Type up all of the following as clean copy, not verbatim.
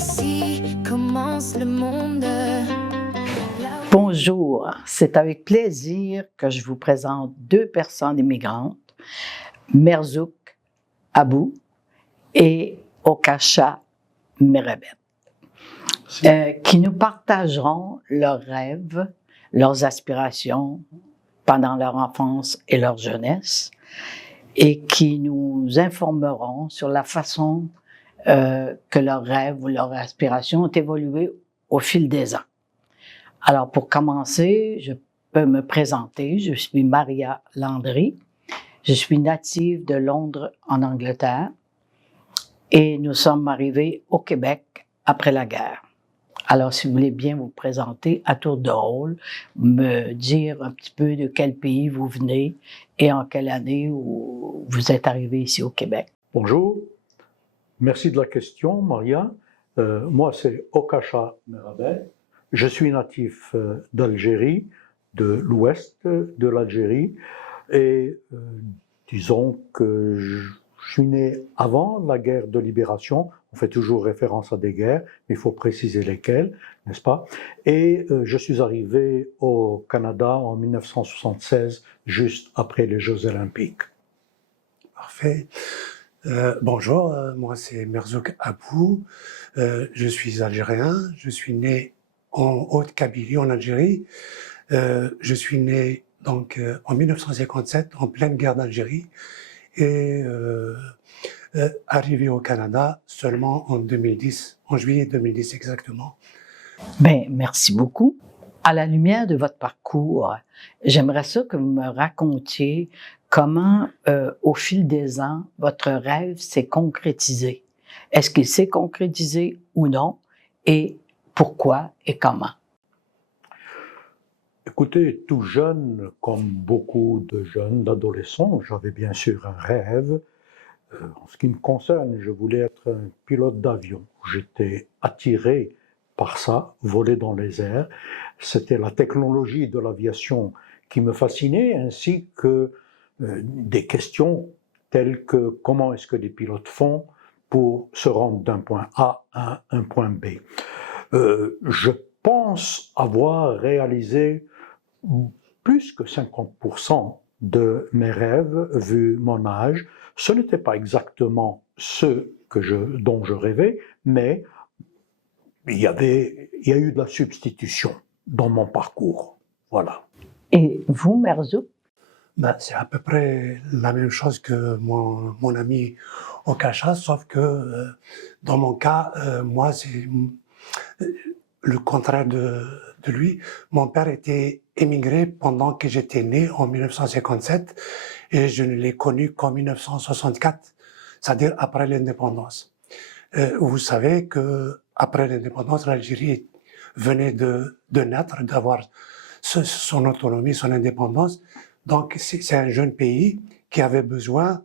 Ici commence le monde. Bonjour, c'est avec plaisir que je vous présente deux personnes immigrantes, Merzouk Abou et Okasha Merebet, qui nous partageront leurs rêves, leurs aspirations pendant leur enfance et leur jeunesse et qui nous informeront sur la façon que leurs rêves ou leurs aspirations ont évolué au fil des ans. Alors, pour commencer, je peux me présenter. Je suis Maria Landry. Je suis native de Londres, en Angleterre, et nous sommes arrivés au Québec après la guerre. Alors, si vous voulez bien vous présenter à tour de rôle, me dire un petit peu de quel pays vous venez et en quelle année vous êtes arrivé ici au Québec. Bonjour, merci de la question, Maria. Moi, c'est Okasha Merebet. Je suis natif d'Algérie, de l'ouest de l'Algérie, et disons que je suis né avant la guerre de libération. On fait toujours référence à des guerres, mais il faut préciser lesquelles, n'est-ce pas? Et je suis arrivé au Canada en 1976, juste après les Jeux Olympiques. Parfait. Bonjour, moi c'est Merzouk Abou, je suis algérien, je suis né en Haute-Kabylie en Algérie, je suis né donc en 1957 en pleine guerre d'Algérie et arrivé au Canada seulement en 2010, en juillet 2010 exactement. Bien, merci beaucoup. À la lumière de votre parcours, j'aimerais ça que vous me racontiez comment, au fil des ans, votre rêve s'est concrétisé. Est-ce qu'il s'est concrétisé ou non? Et pourquoi et comment? Écoutez, tout jeune, comme beaucoup de jeunes, d'adolescents, j'avais bien sûr un rêve. En ce qui me concerne, je voulais être un pilote d'avion. J'étais attiré par ça, voler dans les airs. C'était la technologie de l'aviation qui me fascinait, ainsi que des questions telles que comment est-ce que les pilotes font pour se rendre d'un point A à un point B. Je pense avoir réalisé plus que 50% de mes rêves, vu mon âge. Ce n'était pas exactement ce dont je rêvais, mais il y a eu de la substitution dans mon parcours. Voilà. Et vous, Merzouk? C'est à peu près la même chose que mon ami Okasha, sauf que dans mon cas, moi c'est le contraire de lui. Mon père était émigré pendant que j'étais né en 1957 et je ne l'ai connu qu'en 1964, c'est-à-dire après l'indépendance. Vous savez que après l'indépendance, l'Algérie venait de naître, d'avoir son autonomie, son indépendance. Donc c'est un jeune pays qui avait besoin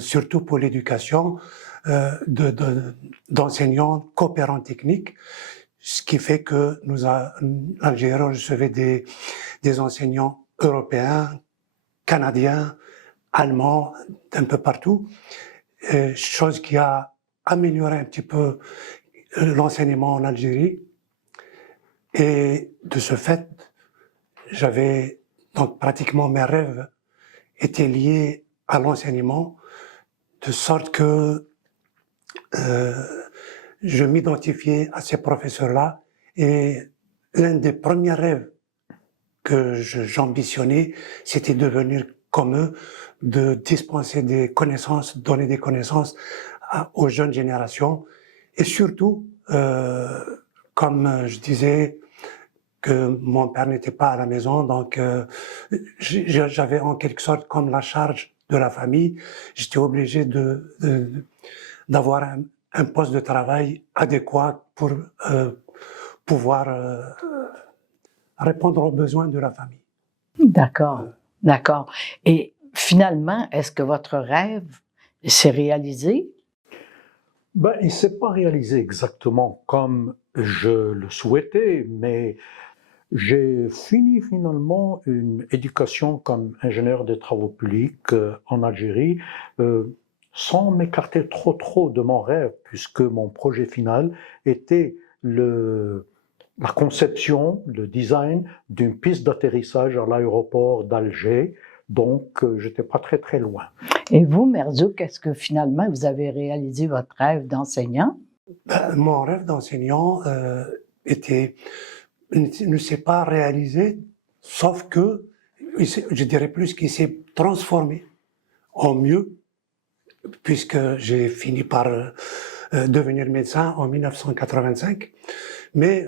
surtout pour l'éducation, d'enseignants coopérants techniques, ce qui fait que l'Algérie recevait des enseignants européens, canadiens, allemands, d'un peu partout, chose qui a amélioré un petit peu l'enseignement en Algérie. Et de ce fait, j'avais donc pratiquement mes rêves étaient liés à l'enseignement, de sorte que je m'identifiais à ces professeurs-là et l'un des premiers rêves que j'ambitionnais, c'était de devenir comme eux, de dispenser des connaissances, donner des connaissances aux jeunes générations et surtout, comme je disais, que mon père n'était pas à la maison, donc j'avais en quelque sorte comme la charge de la famille. J'étais obligé d'avoir un poste de travail adéquat pour pouvoir répondre aux besoins de la famille. D'accord, d'accord. Et finalement, est-ce que votre rêve s'est réalisé? Il ne s'est pas réalisé exactement comme je le souhaitais, mais j'ai fini finalement une éducation comme ingénieur des travaux publics en Algérie. sans m'écarter trop de mon rêve, puisque mon projet final était la conception, le design d'une piste d'atterrissage à l'aéroport d'Alger. Donc, j'étais pas très loin. Et vous, Merzouk, est-ce que finalement vous avez réalisé votre rêve d'enseignant? Mon rêve d'enseignant ne s'est pas réalisé, sauf que, je dirais plus qu'il s'est transformé en mieux, puisque j'ai fini par devenir médecin en 1985. Mais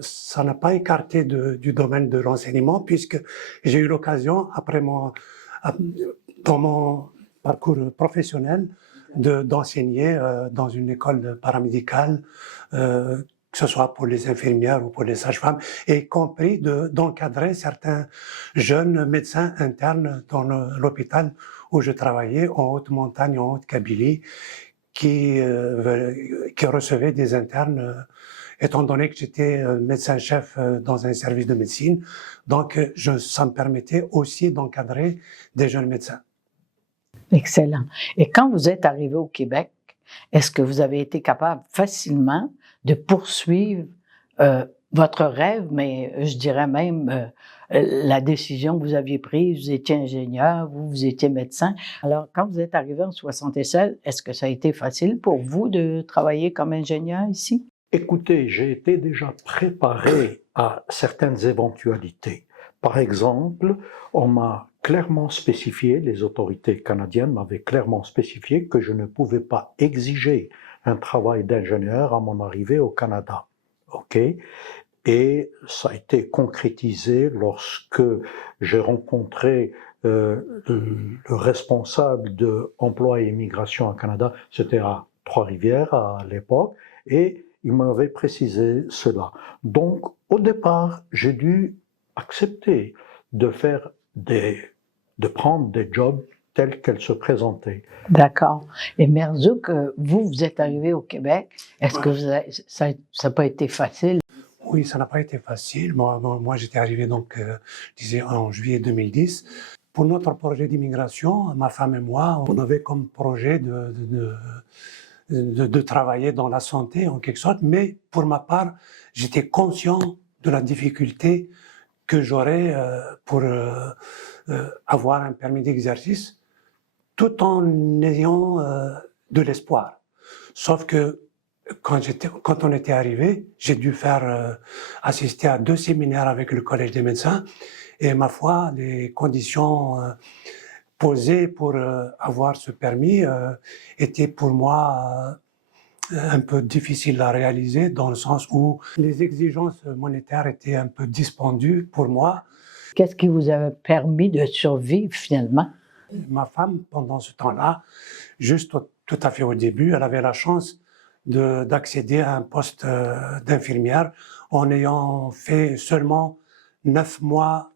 ça n'a pas écarté du domaine de l'enseignement, puisque j'ai eu l'occasion, dans mon parcours professionnel, d'enseigner dans une école paramédicale, que ce soit pour les infirmières ou pour les sages-femmes, y compris d'encadrer certains jeunes médecins internes dans l'hôpital où je travaillais, en haute montagne, en haute Kabylie, qui recevaient des internes, étant donné que j'étais médecin-chef dans un service de médecine. Donc, ça me permettait aussi d'encadrer des jeunes médecins. Excellent. Et quand vous êtes arrivé au Québec, est-ce que vous avez été capable facilement de poursuivre votre rêve, mais je dirais même la décision que vous aviez prise, vous étiez ingénieur, vous étiez médecin. Alors, quand vous êtes arrivé en 1976, est-ce que ça a été facile pour vous de travailler comme ingénieur ici? Écoutez, j'ai été déjà préparé à certaines éventualités. Par exemple, on m'a clairement spécifié, les autorités canadiennes m'avaient clairement spécifié que je ne pouvais pas exiger un travail d'ingénieur à mon arrivée au Canada. OK? Et ça a été concrétisé lorsque j'ai rencontré le responsable de Emploi et Immigration au Canada, c'était à Trois-Rivières à l'époque, et il m'avait précisé cela. Donc, au départ, j'ai dû accepter de prendre des jobs tels qu'elles se présentaient. D'accord. Et Merzouk, vous êtes arrivé au Québec. Est-ce que ça n'a pas été facile? Oui, ça n'a pas été facile. Moi j'étais arrivé donc, en juillet 2010. Pour notre projet d'immigration, ma femme et moi, on avait comme projet de travailler dans la santé en quelque sorte, mais pour ma part, j'étais conscient de la difficulté que j'aurais pour avoir un permis d'exercice, tout en ayant de l'espoir. Sauf que quand on était arrivé, j'ai dû assister à 2 séminaires avec le Collège des médecins, et ma foi, les conditions posées pour avoir ce permis étaient pour moi un peu difficiles à réaliser, dans le sens où les exigences monétaires étaient un peu dispendieuses pour moi. Qu'est-ce qui vous a permis de survivre finalement? Ma femme, pendant ce temps-là, juste tout à fait au début, elle avait la chance d'accéder à un poste d'infirmière en ayant fait seulement 9 mois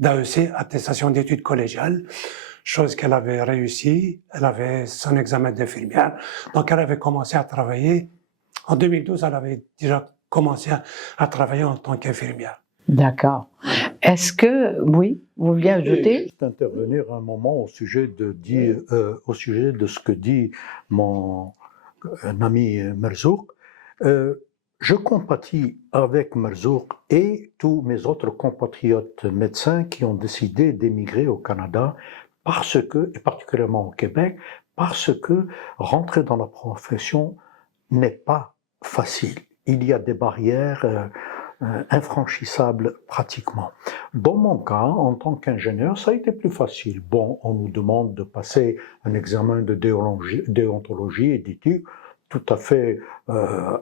d'AEC, attestation d'études collégiales, chose qu'elle avait réussi. Elle avait son examen d'infirmière, donc elle avait commencé à travailler. En 2012, elle avait déjà commencé à travailler en tant qu'infirmière. D'accord. Est-ce que, oui, vous vouliez ajouter? Juste intervenir un moment au sujet de ce que dit mon ami Merzouk. Je compatis avec Merzouk et tous mes autres compatriotes médecins qui ont décidé d'émigrer au Canada parce que, et particulièrement au Québec, parce que rentrer dans la profession n'est pas facile. Il y a des barrières infranchissable pratiquement. Dans mon cas, en tant qu'ingénieur, ça a été plus facile. Bon, on nous demande de passer un examen de déontologie et d'éthique, tout à fait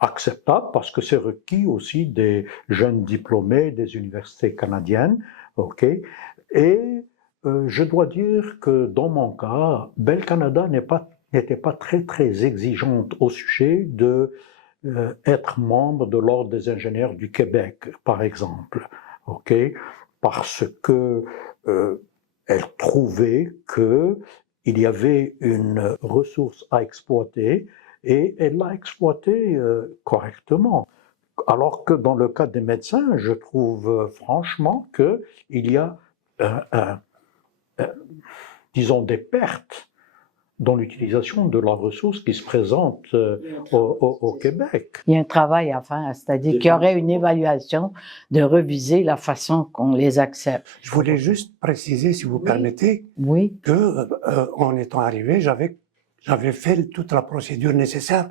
acceptable, parce que c'est requis aussi des jeunes diplômés des universités canadiennes. Ok. Et je dois dire que dans mon cas, Bell Canada n'était pas très exigeante au sujet de être membre de l'Ordre des ingénieurs du Québec, par exemple, ok, parce que elle trouvait que il y avait une ressource à exploiter et elle l'a exploitée correctement. Alors que dans le cas des médecins, je trouve franchement que il y a disons des pertes dans l'utilisation de la ressource qui se présente au Québec. Il y a un travail à faire, c'est-à-dire qu'il y aurait une évaluation de reviser la façon qu'on les accepte. Je voulais juste préciser, si vous permettez, Oui, que en étant arrivé, j'avais fait toute la procédure nécessaire,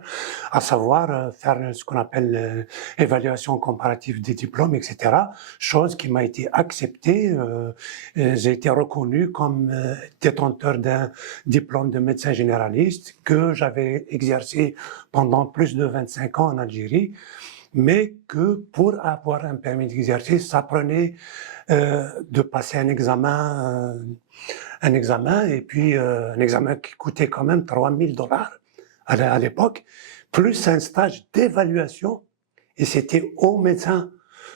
à savoir faire ce qu'on appelle évaluation comparative des diplômes, etc. Chose qui m'a été acceptée. J'ai été reconnu comme détenteur d'un diplôme de médecin généraliste que j'avais exercé pendant plus de 25 ans en Algérie, mais que pour avoir un permis d'exercer, ça prenait de passer un examen et puis un examen qui coûtait quand même $3,000 à l'époque, plus un stage d'évaluation, et c'était au médecin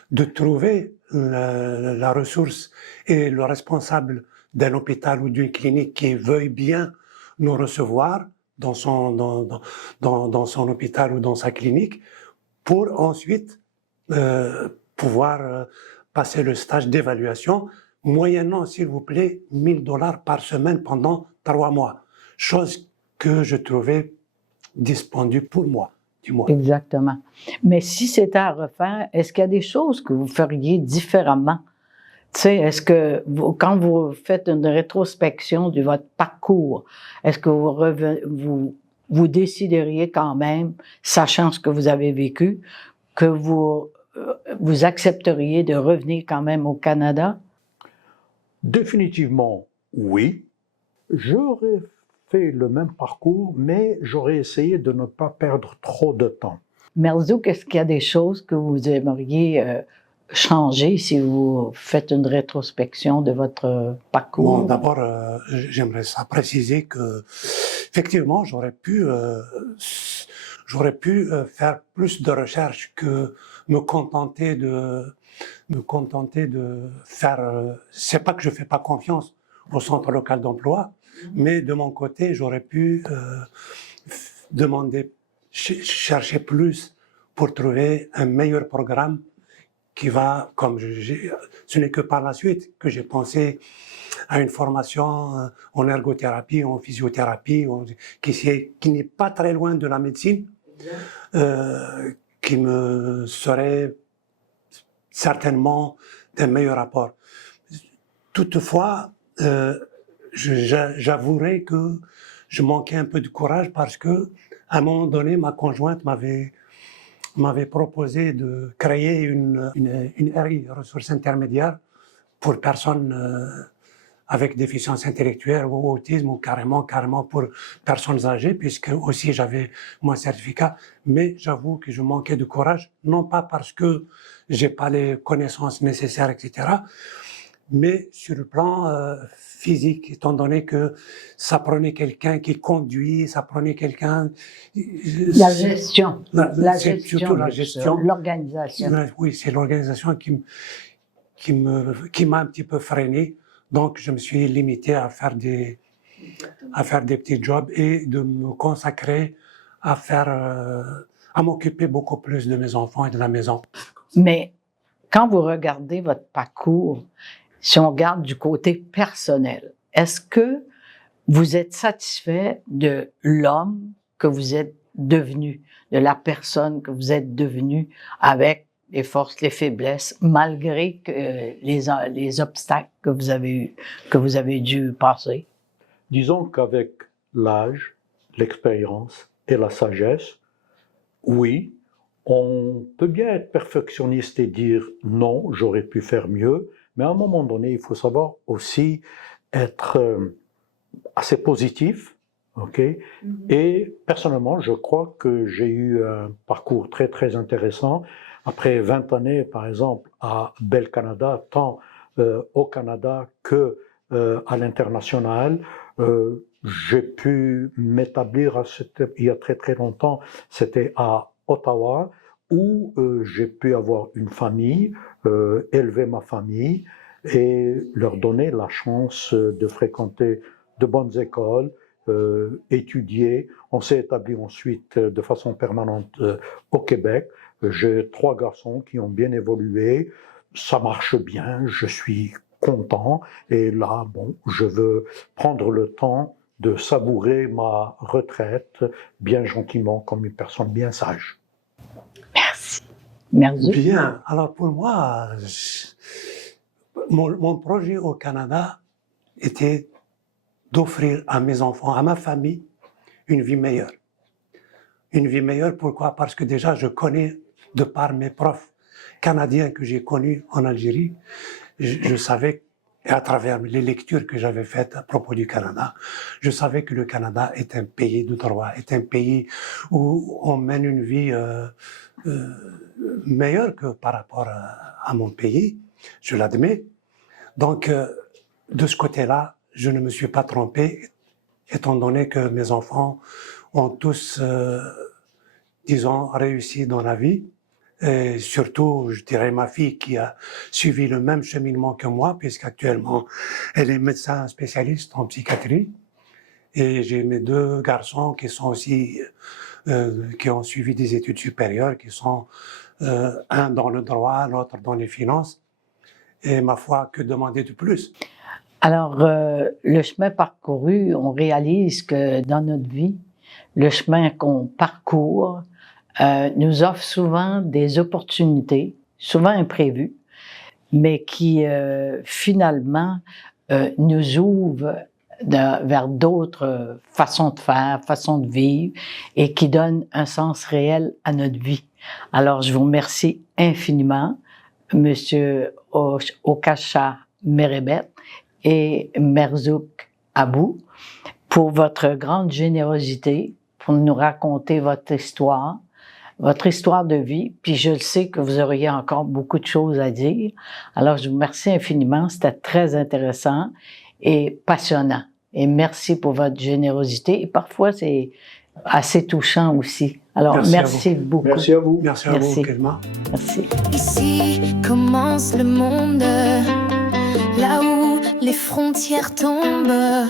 de trouver la ressource et le responsable d'un hôpital ou d'une clinique qui veuille bien nous recevoir dans son hôpital ou dans sa clinique, pour ensuite pouvoir passer le stage d'évaluation, moyennant, s'il vous plaît, $1,000 par semaine pendant 3 mois. Chose que je trouvais dispendieux pour moi, du moins. exactement. Mais si c'était à refaire, est-ce qu'il y a des choses que vous feriez différemment? Tu sais, est-ce que quand vous faites une rétrospection de votre parcours, est-ce que vous décideriez quand même, sachant ce que vous avez vécu, que vous accepteriez de revenir quand même au Canada? Définitivement, oui. J'aurais fait le même parcours, mais j'aurais essayé de ne pas perdre trop de temps. Merzouk, est-ce qu'il y a des choses que vous aimeriez changer si vous faites une rétrospection de votre parcours? Bon, d'abord, j'aimerais ça préciser que, effectivement, j'aurais pu faire plus de recherches que me contenter de faire. C'est pas que je fais pas confiance au centre local d'emploi, mais de mon côté, j'aurais pu chercher plus pour trouver un meilleur programme qui va, ce n'est que par la suite que j'ai pensé à une formation en ergothérapie, en physiothérapie, qui n'est pas très loin de la médecine, qui me serait certainement d'un meilleur apport. Toutefois, j'avouerai que je manquais un peu de courage parce que, à un moment donné, ma conjointe m'avait proposé de créer une RI, ressources intermédiaires, pour personnes avec déficience intellectuelle ou autisme, ou carrément pour personnes âgées, puisque aussi j'avais mon certificat. Mais j'avoue que je manquais de courage, non pas parce que j'ai pas les connaissances nécessaires, etc., mais sur le plan physique, étant donné que ça prenait quelqu'un qui conduit, ça prenait quelqu'un... La gestion. C'est surtout la gestion. L'organisation. Oui, c'est l'organisation qui m'a un petit peu freiné. Donc, je me suis limité à faire des petits jobs et de me consacrer à m'occuper beaucoup plus de mes enfants et de la maison. Mais quand vous regardez votre parcours, si on regarde du côté personnel, est-ce que vous êtes satisfait de l'homme que vous êtes devenu, de la personne que vous êtes devenu, avec les forces, les faiblesses, malgré que les obstacles que vous avez dû passer? Disons qu'avec l'âge, l'expérience et la sagesse, oui, on peut bien être perfectionniste et dire non, j'aurais pu faire mieux, mais à un moment donné, il faut savoir aussi être assez positif, ok? Et personnellement, je crois que j'ai eu un parcours très très intéressant. Après 20 années, par exemple, à Bell Canada, tant au Canada que à l'international, j'ai pu m'établir il y a très très longtemps, c'était à Ottawa, où j'ai pu avoir une famille, élever ma famille et leur donner la chance de fréquenter de bonnes écoles, étudier. On s'est établi ensuite de façon permanente au Québec. J'ai 3 garçons qui ont bien évolué. Ça marche bien, je suis content. Et là, bon, je veux prendre le temps de savourer ma retraite bien gentiment, comme une personne bien sage. Merci. Merzouk. Bien. Alors pour moi, mon projet au Canada était d'offrir à mes enfants, à ma famille, une vie meilleure. Une vie meilleure, pourquoi? Parce que déjà, je connais, de par mes profs canadiens que j'ai connus en Algérie, je savais, et à travers les lectures que j'avais faites à propos du Canada, je savais que le Canada est un pays de droit, est un pays où on mène une vie meilleure que par rapport à mon pays, je l'admets. Donc, de ce côté-là, je ne me suis pas trompé, étant donné que mes enfants ont tous, disons, réussi dans la vie. Et surtout, je dirais ma fille qui a suivi le même cheminement que moi, puisqu'actuellement, elle est médecin spécialiste en psychiatrie. Et j'ai mes deux garçons qui sont aussi, qui ont suivi des études supérieures, qui sont un dans le droit, l'autre dans les finances. Et ma foi, que demander de plus? Alors, le chemin parcouru, on réalise que dans notre vie, le chemin qu'on parcourt nous offre souvent des opportunités, souvent imprévues, mais qui finalement nous ouvrent vers d'autres façons de faire, façons de vivre, et qui donnent un sens réel à notre vie. Alors, je vous remercie infiniment, Monsieur Okasha Merebet et Merzouk Abou, pour votre grande générosité, pour nous raconter votre histoire de vie, puis je le sais que vous auriez encore beaucoup de choses à dire. Alors, je vous remercie infiniment, c'était très intéressant et passionnant. Et merci pour votre générosité, et parfois c'est assez touchant aussi. Alors, merci beaucoup. Merci à vous. Merci à Merci. vous, Kelma. Merci. Ici commence le monde, là où les frontières tombent.